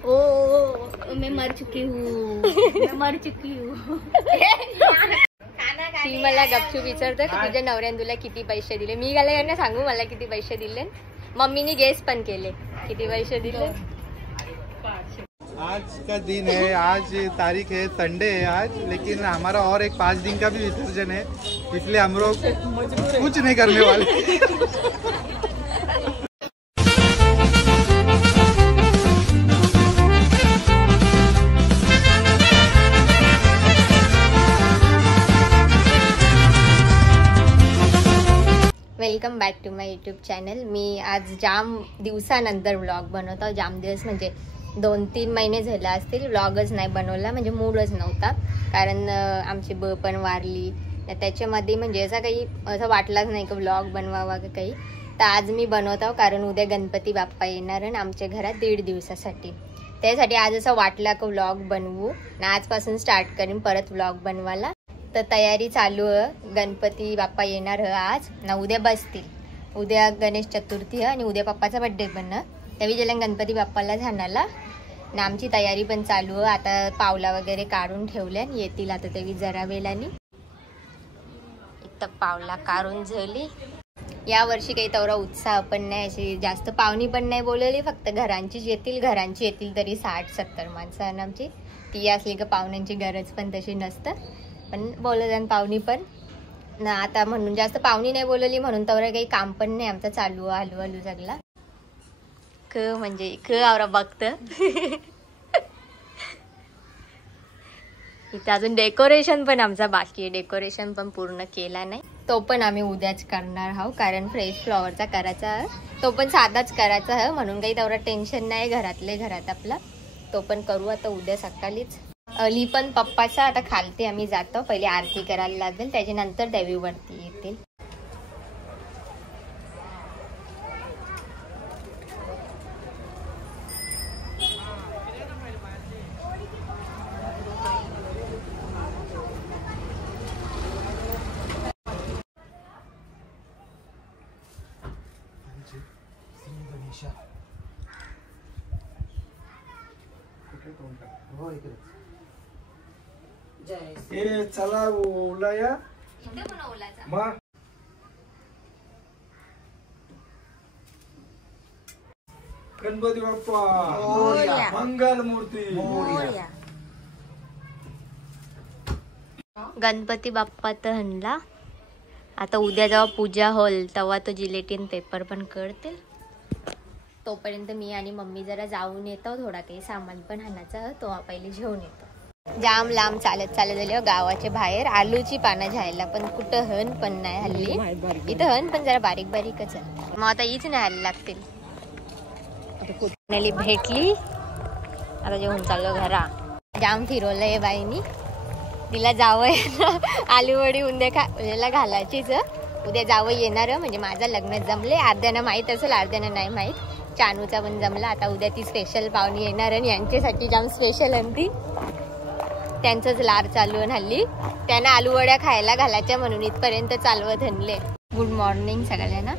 ओ मैं मर चुकी हूँ, मैं मर चुकी हूँ. ती मला गपचूप विचारते की तुझ्या नवऱ्याने तुला किती पैसे दिले. मी गेला यांना सांगू मला किती पैसे दिले. मम्मीने गेस पण केले किती पैसे दिले. आज का दिन है, आज तारीख है संडे है आज, लेकिन हमारा और एक 5 दिन का भी विसर्जन है, इसलिए हम लोग कुछ नहीं करने वाले. Welcome back to my YouTube channel. मी आज जाम दिवसानंतर व्लॉग बनवतो. जाम दिवस म्हणजे 2-3 महिने झाले असतील व्लॉगच नाही बनवला, म्हणजे मूडच नव्हता. कारण आमची पण वारली, त्याच्यामध्ये म्हणजे असं काही असं वाटलंच नाही की व्लॉग बनवावा का काही. तर आज मी बनवतो कारण उद्या गणपती बाप्पा येणार आणि आमच्या घरात 1.5 दिवसासाठी. त्यासाठी आज असं वाटलं की व्लॉग बनवू आणि आजपासून स्टार्ट करीन परत व्लॉग बनवायला. तर तयारी चालू आहे. गणपती बाप्पा येणार आज ना, उद्या बसतील. उद्या गणेश चतुर्थी आणि उद्या पप्पाचा बड्डे पण ना, त्यावेळी गेल्या गणपती बाप्पाला जाणारला ना. आमची तयारी पण चालू आहे. आता पावला वगैरे काढून ठेवल्या, येतील आता त्यावेळी जरा वेळानी. एक तर पावला काढून झाली. या वर्षी काही तेवढा उत्साह पण नाही, अशी जास्त पाहुणी पण नाही बोलवली. फक्त घरांचीच येतील. घरांची येतील तरी 60-70 माणसं आणि आमची ती असली की पाहुण्यांची गरज पण तशी नसतं. पण बोलवलं पाहुणी पण ना. आता म्हणून जास्त पाहुणी नाही बोलवली म्हणून तेवढं काही काम पण नाही आमचं चालू आहे. हलू सगळा म्हणजे आवरा बघत. इथं अजून डेकोरेशन पण आमचा बाकी आहे. डेकोरेशन पण पूर्ण केला नाही. तो पण आम्ही उद्याच करणार आहोत. कारण फ्रेश फ्लॉवरचा करायचा आहे, तो पण साधाच करायचा आहे. म्हणून काही तेवढं टेन्शन नाही. घरात आपला तो पण करू आता उद्या सकाळीच. अली पण पप्पाचा आता खालते आम्ही जातो. पहिले आरती करायला लागेल, त्याच्यानंतर देवीवरती येतील. चला ओला या मग. गणपती बाप्पा मंगल मूर्ती. गणपती बाप्पा तर हणला. आता उद्या जेव्हा पूजा होईल तेव्हा तो जिलेटिन पेपर पण करतील. तोपर्यंत मी आणि मम्मी जरा जाऊन येतो. थोडा काही सामान पण आणायचा तो पहिले घेऊन येतो. जाम लांब चालत झाले गावाच्या बाहेर. आलूची पानं घ्यायला पण कुठं हन पण नाही हल्ली. इथं हन पण जरा बारीक बारीकच आहे. मग आता हीच नाही हल्ली लागतील. भेटली आता जेवून चाललो घरा. जाम फिरवलंय बाईनी. तिला जावं आलू वडी उद्या घालायचीच. उद्या जावं येणार म्हणजे माझं लग्न जमले. अर्ध्यानं माहीत असेल, अर्ध्यानं नाही माहीत. चानूचा पण जमला. आता उद्या ती स्पेशल पाहुणी येणार आणि यांच्यासाठी जाम स्पेशल हंती. त्यांचंच लार चालू आहे हल्ली. त्यांना आलू वड्या खायला घालायच्या म्हणून इथपर्यंत चालवत हनले. गुड मॉर्निंग सगळ्यांना.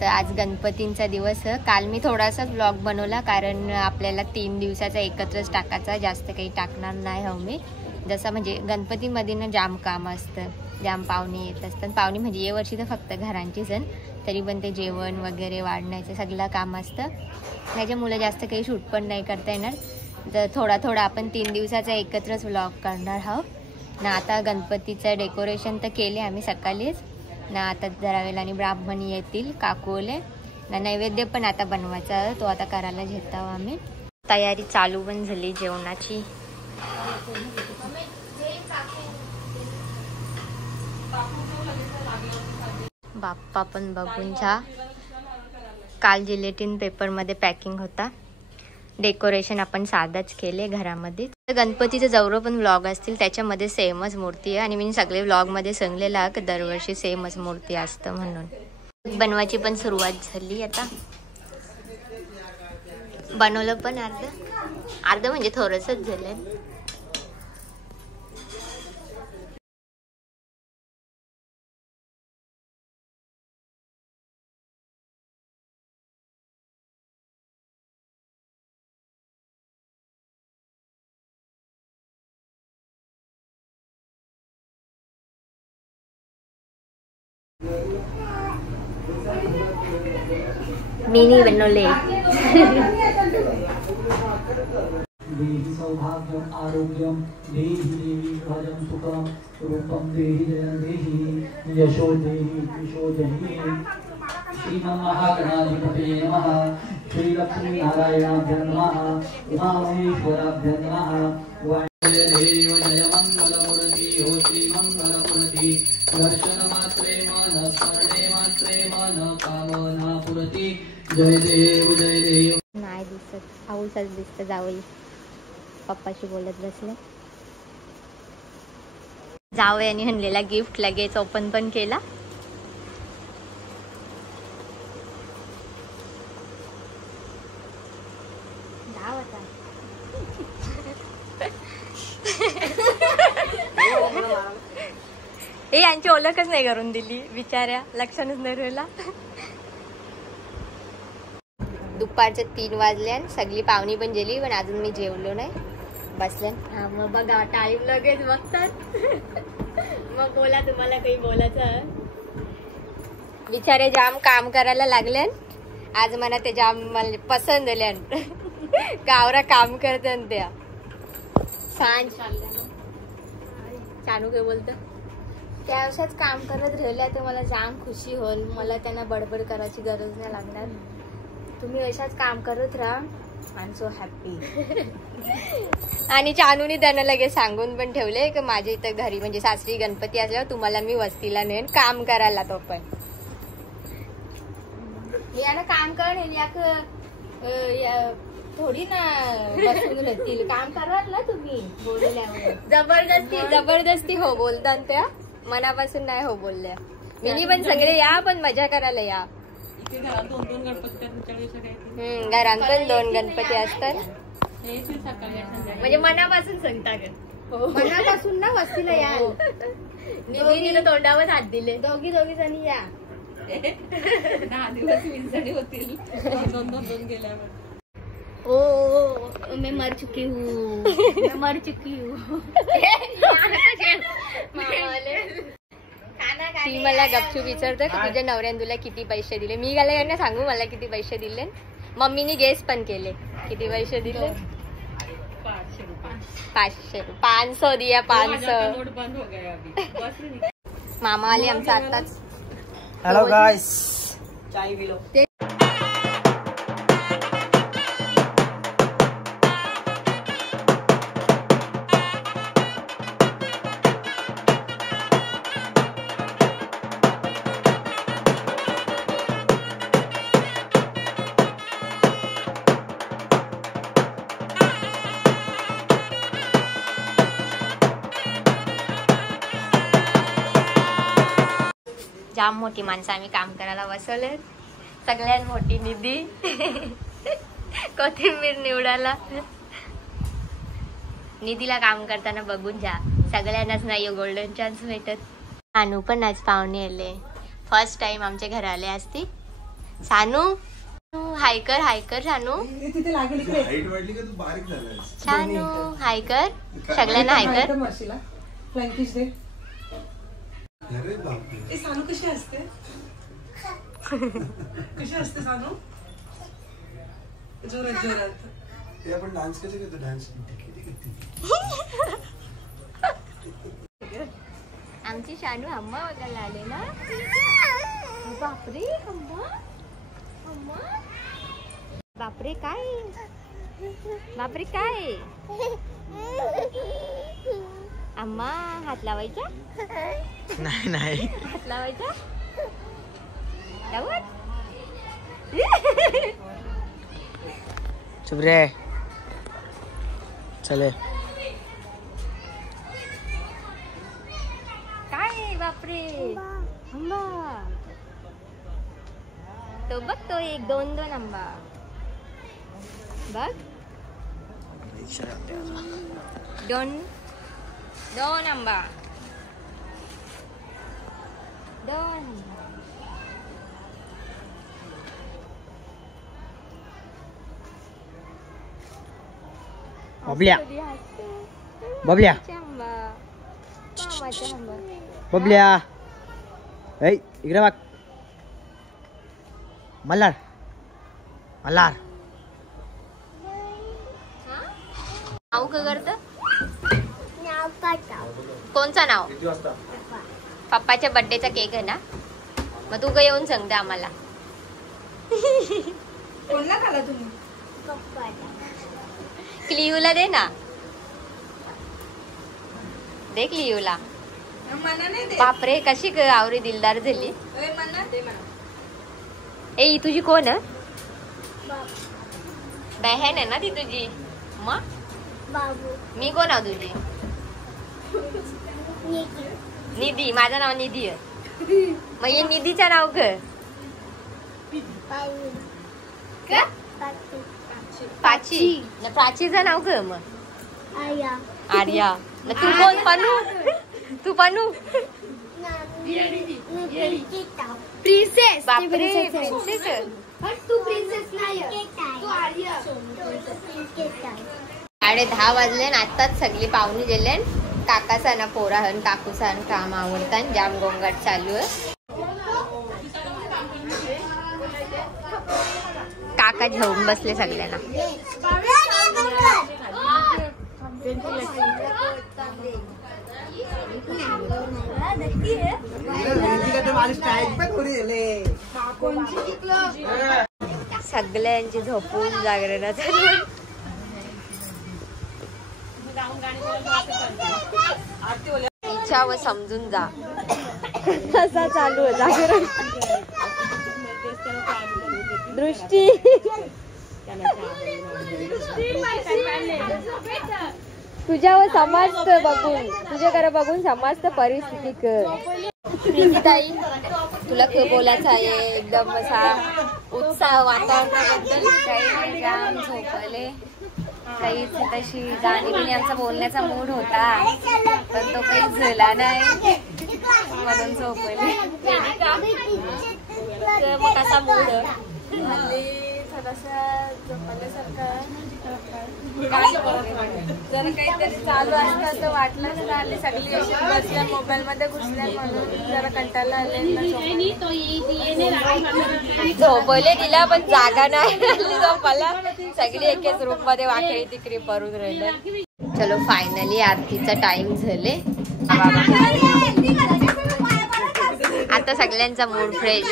तर आज गणपतींचा दिवस. काल मी थोडासाच व्लॉग बनवला कारण आपल्याला 3 दिवसाचा एकत्रच टाकायचा, जास्त काही टाकणार नाही हो मी. जसं म्हणजे गणपतीमध्ये ना जाम काम असतं, जाम पाहुणे येत असतात. पाहुणे म्हणजे या वर्षी तर फक्त घरांची जण, तरी पण ते जेवण वगैरे वाढण्याचं सगळं काम असतं. त्याच्यामुळे जास्त काही शूट पण नाही करता येणार. तर थोडा आपण 3 दिवसाचा एकत्रच व्लॉग करणार आहोत ना. आता गणपतीचं डेकोरेशन तर केले आम्ही सकाळीच ना. आता जरा वेळाने ब्राह्मण येतील, काकूले ना. नैवेद्य पण आता बनवायचा, तो आता करायला घेत आहोत आम्ही. तयारी चालू पण झाली जेवणाची. बाप्पा पण बघून जा. काल जिलेटिन पेपरमध्ये पॅकिंग होता. डेकोरेशन आपण साधाच केले घरामध्ये. गणपतीचं जवळ पण व्लॉग असतील त्याच्यामध्ये सेमच मूर्ती आहे. आणि मी सगळे व्लॉगमध्ये सांगलेला की दरवर्षी सेमच मूर्ती असतं म्हणून. बनवायची पण सुरुवात झाली. आता बनवलं पण अर्ध म्हणजे थोडंसंच झालं. मिनी बनवले. देहि सौभाग्यम आरोग्यम देहि देवी भजम सुखम रूपम देहि जयं देहि यशो देहि यशो देहि. श्री महागणाधिपतये नमः. श्री लक्ष्मी नारायणाभ्य नमः. उमा महेश्वराभ्य नमः. जय देव जय मंगलमूर्ति हो श्री मंगलमूर्ति. दर्शन मात्रे मन स्मरणे मात्रे मन कामना पुरती. जय देव जय देव. नाही दिसत, पाऊसच दिसत. जावई पप्पाशी बोलत बसले. जावयाने आणलेला गिफ्ट लगेच ओपन पण केला. हे यांची ओळखच नाही करून दिली बिचाऱ्या, लक्षणच नाही राहिला. दुपारचे 3 वाजले आणि सगळी पाहुणी पण गेली, पण अजून मी जेवलो नाही. बसले. हा मग बघा टाईम लगेच बघतात. मग बोला, तुम्हाला काही बोलायचं. बिचारे जाम काम करायला लागले. आज मला ते जाम मला पसंत आले. गावरा काम करतात त्या. सांज चानू काय बोलत, त्या अशाच काम करत राहिल्या तर मला जाम खुशी होईल. मला त्यांना बडबड करायची गरज नाही लागणार. तुम्ही अशाच काम करत राहा. I am so happy. आणि चानूनी त्यांना लगेच सांगून पण ठेवले की माझ्या इथं घरी म्हणजे सासरी गणपती असल्यावर तुम्हाला मी वस्तीला नेन काम करायला. तो पण याला काम कर थोडी ना बसून राहतील, काम कराल ना तुम्ही बोलल्यावर. जबरदस्ती हो बोलतात त्या, मनापासून नाही हो बोलल्या. मिनी पण सगळे या, पण मजा करायला या. घरात पण 2 गणपती असतात. म्हणजे मनापासून सांगता का, मनापासून ना वस्तीला या. निधीने तोंडावर हात दिले. दोघी जणी या. 10 दिवस 20 जणी होतील. 2 गेल्यावर. ओ मैं मर चुकी हूँ. ती मला गपचूप विचारते की तुझ्या नवऱ्याने तुला किती पैसे दिले. मी गेला यांना सांगू मला किती पैसे दिले. मम्मीने गेस पण केले किती पैसे दिले. 500 500 दिया 500. मामा आले आमचा आताच. हेलो गाइस, चाय पी लो. जाम मोठी माणसं आम्ही काम करायला बसवले. सगळ्यात मोठी निधी कोथिंबीर निवडायला. निधीला काम करताना बघून जा. सगळ्यांनाच नाही गोल्डन चान्स भेटत. सानू पण आज पाहुणे आले. फर्स्ट टाइम आमच्या घर आले असती. सानू हाय कर सानू. सानू हाय कर सगळ्यांना. हाय कर. सानू कशी असते सानू. जोरात ते आपण डान्स कसे करतो. डान्स आमची शानू अम्मा बघायला आले ना. बापरे अम्मा बापरे काय अम्मा हात लावायचा. नाही हात लावायचा. लावत चुप रे. चले काय बापरे आंबा. तो बघ तो 1-2 आंबा बघ. 2 आंबा 2. बबल्या बबल्या ऐ इकडे बघ. मल्हार मल्हार नाव का करत कोणचा नाव पप्पाच्या बर्थडेचा केक आहे ना मग तू का येऊन सांगते आम्हाला कोणला खाला तुम्ही क्लियूला दे ना दे क्लियूला मना नाही दे बापरे कशी आवरी दिलदार झाली मना दे म्हणा ए ही तुझी कोण आहे बहन आहे ना ती तुझी मग मी कोण आहो तुझी निधी माझं नाव निधी आहे मग हे निधीचं नाव प्राची प्राचीचं नाव ग मग आर्या तू कोण पनू तू पनू प्रिन्सेस बापरे प्रिन्सेस तू प्रिन्सेस नाही तू आर्या 10:30 वाजले आताच सगळी पाहुणी गेले काकाचा ना पोराहन काकूचा काम आवडतात जाम गोंगाट चालू आहे काका घेऊन बसले सगळ्यांना सगळ्यांची झोपून जागरण चालू इच्छा व समजून जा असा चालू आहे जागरण दृष्टी तुझ्यावर समजत बघून तुझ्याकडे बघून समजत परिस्थिती ताई तुला काय बोलायचं आहे एकदम असा उत्साह वातावरणाबद्दल काही जाम झोपले काहीच तशी जाणीव आमचा बोलण्याचा मूड होता पण तो काहीच झाला नाही म्हणून झोपले मग कसा मूड थोडासा झोपल्यासारखं जर काहीतरी चालू असतं तर वाटलंच ना आले सगळी अशी बसल्या मोबाईल मध्ये घुसल्या म्हणून जरा कंटाळा आले झोपले तिला पण जागा नाही झोपायला सगळी एकेच रूम मध्ये वाकडी तिकडी पडून राहिले चलो फायनली आरतीचा टाइम झाले आता सगळ्यांचा मूड फ्रेश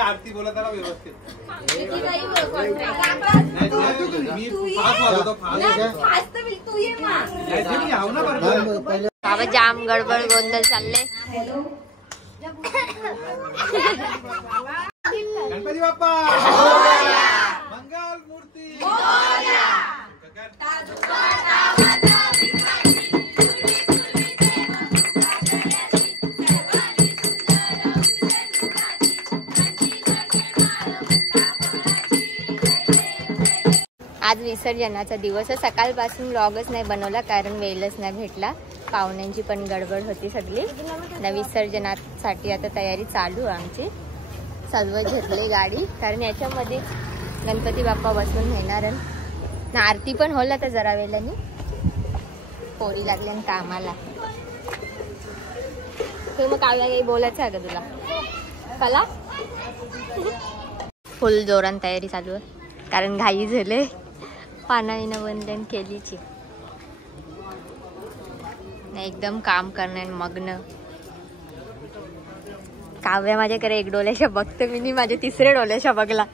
आरती बोला त्याला व्यवस्थित बाबा जाम गडबड गोंधळ चालले गणपती बाप्पा मंगल मूर्ती आज विसर्जनाचा दिवस सकाळपासून व्लॉगच नाही बनवला कारण वेळच नाही भेटला पाहुण्यांची पण गडबड होती सगळी ना विसर्जनासाठी आता तयारी चालू आहे आमची सजवत घेतली गाडी कारण याच्यामध्ये गणपती बाप्पा बसून नेणार ना आरती पण होला तर जरा वेळानी पोरी लागल्या कामाला तर मग काव्या काही बोलायचं आहे का तुला कला फुल जोरान तयारी चालू आहे कारण घाई झाले पानाईनं वंदन केलीची एकदम काम करण्यात मग्न काव्या माझ्याकडे एक डोल्याशा बघते मी माझ्या तिसऱ्या डोल्याशा बघला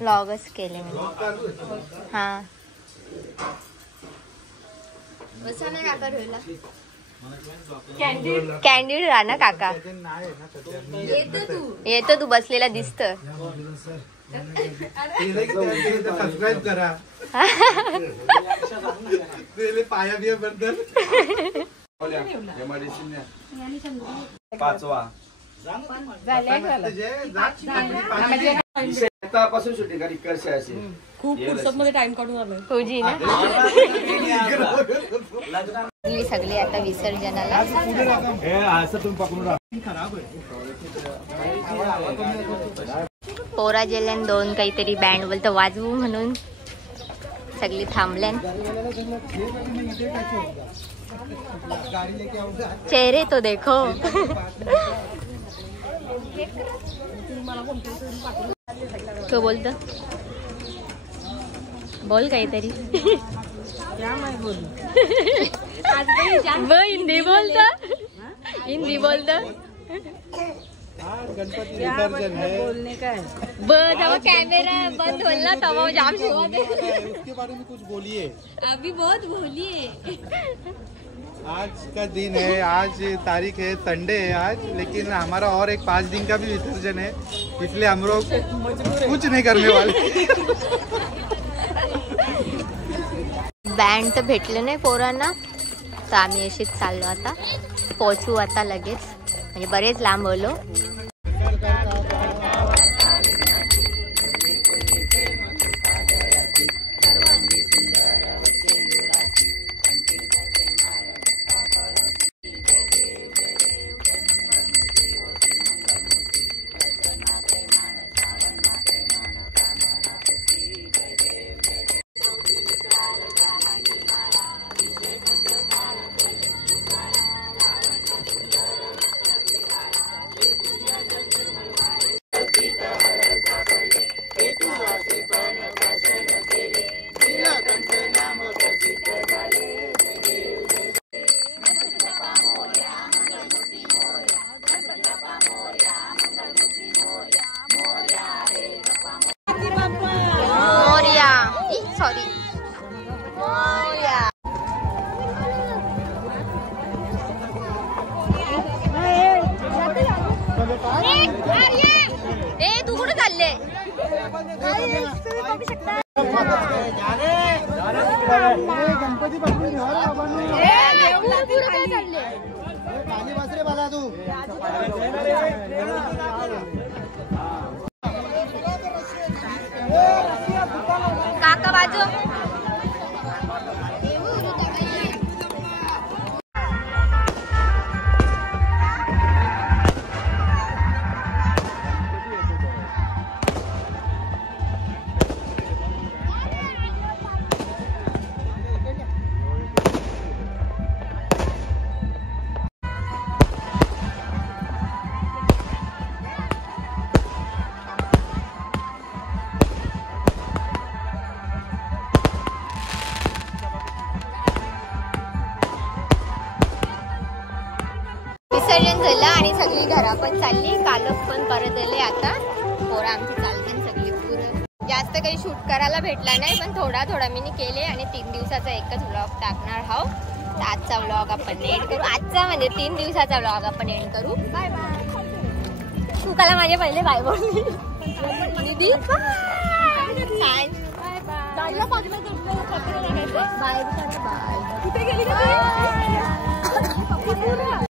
व्लॉगच केले मी हा कॅन्डिड राहा ना काका येतो तू बसलेला दिसत सबस्क्राईब करा पाया बिया बद्दल 5वा सप्ताहापासून शूटिंग करी कशी असेल खूप फुर्सत मध्ये टाइम काढून आलोय. फौजी ना ही सगळी आता विसर्जनाला. पोरा जेल्यान दोन काहीतरी बँड बोलतो वाजवू म्हणून सगळी थांबल्यान. चेहरे तो देखो. तो बोलतो बोल काहीतरी. हिंदी बोलता हिंदी बोलता. गणपति विसर्जन है बोलने का है. जब कैमरा बंद होना तब वो जाम शिवा दे. उसके बारे में कुछ बोलिए. अभी बहुत बोलिए. आज का दिन है, आज तारीख है संडे है आज, लेकिन हमारा और एक 5 दिन का भी विसर्जन है, इसलिए हम लोग कुछ नहीं करने वाले. बँड तर भेटलं नाही पोरांना तर आम्ही अशीच चाललो. आता पोहोचू आता लगेच, म्हणजे बरेच लांब होलो. सॉरी ए तू कुठे चालले. गणपती पकडून मला तू काका बाजू. विसर्जन झालं आणि सगळी घरा पण चालली. कालच पण परत आले. आता पोरं आमची चालली सगळी. पुरं जास्त काही शूट करायला भेटला नाही, पण थोडा थोडा मी केले आणि 3 दिवसाचा एकच व्लॉग टाकणार आहोत. तर आजचा व्लॉग आपण एंड करू. आजचा म्हणजे 3 दिवसाचा व्लॉग आपण एंड करू. Bye bye. तू काला माझे पहिले बाय बोलली दीदी. Bye bye. बाय.